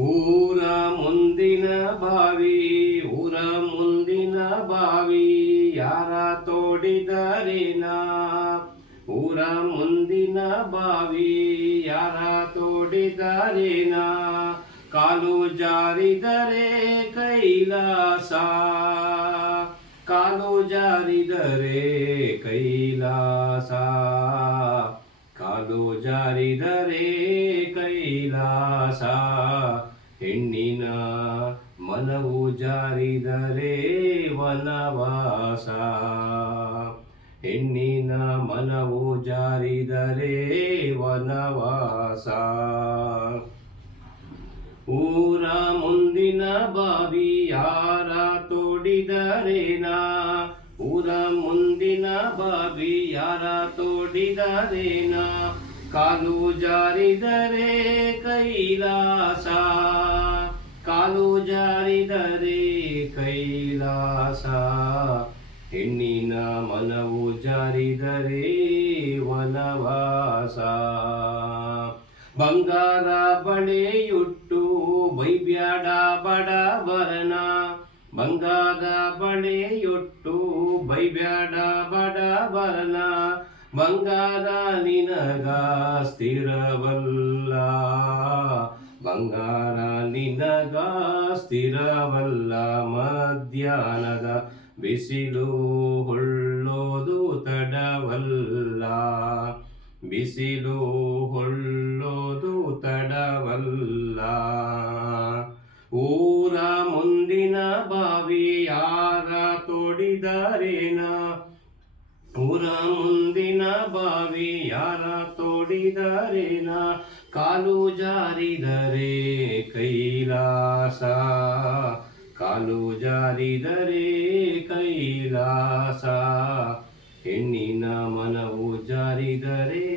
ಊರ ಮುಂದಿನ ಬಾವಿ, ಊರ ಮುಂದಿನ ಬಾವಿ, ಯಾರ ತೋಡಿದರೇನ? ಊರ ಮುಂದಿನ ಬಾವಿ, ಯಾರ ತೋಡಿದರೇನ? ಕಾಲು ಜಾರಿದರೆ ಕೈಲಾಸ, ಕಾಲು ಜಾರಿದರೆ ಕೈಲಾಸ. ಕಾಲು ಜಾರಿದರೆ ಕೈಲಾಸ, ಹೆಣ್ಣಿನ ಮನವು ಜಾರಿದರೆ ವನವಾಸ. ಹೆಣ್ಣಿನ ಮನವು ಜಾರಿದರೆ ವನವಾಸ. ಊರ ಮುಂದಿನ ಬಾವಿ ಯಾರ ತೋಡಿದರೇನ ಊರ ಮುಂದಿನ ಬಾವಿ ಯಾರ ತೋಡಿದರೇನ ಕಾಲು ಜಾರಿದರೆ ಕೈಲಾಸ, ಕಾಲು ಜಾರಿದರೆ ಕೈಲಾಸ. ಹೆಣ್ಣಿನ ಮನವು ಜಾರಿದರೆ ವನವಾಸ. ಬಂಗಾರ ಬಳೆಯುಟ್ಟು ಬೈಬ್ಯಾಡ ವರ್ಣ ಬಂಗಾರ ಬಳೆಯೊಟ್ಟು ಬೈಬ್ಯಾಡ ಬಡವರನ. ಬಂಗಾರ ನಿನಗ ಸ್ಥಿರವಲ್ಲ. ಬಂಗಾರ ನಿನಗ ಸ್ಥಿರವಲ್ಲ. ಮಧ್ಯಾಹ್ನದ ಬಿಸಿಲು ಹೊಳ್ಳೋದು ತಡವಲ್ಲ. ಬಿಸಿಲು ಹೊಳ್ಳೋದು ತಡವಲ್ಲ. ಊರ ಮುಂದಿನ ಬಾವಿ ಯಾರ ತೋಡಿದರೇನ? ಪುರ ಮುಂದಿನ ಬಾವಿ ಯಾರ ತೋಡಿದರೇನ? ಕಾಲು ಜಾರಿದರೆ ಕೈಲಾಸ ಕಾಲು ಜಾರಿದರೆ ಕೈಲಾಸ. ಹೆಣ್ಣಿನ ಮನವು ಜಾರಿದರೆ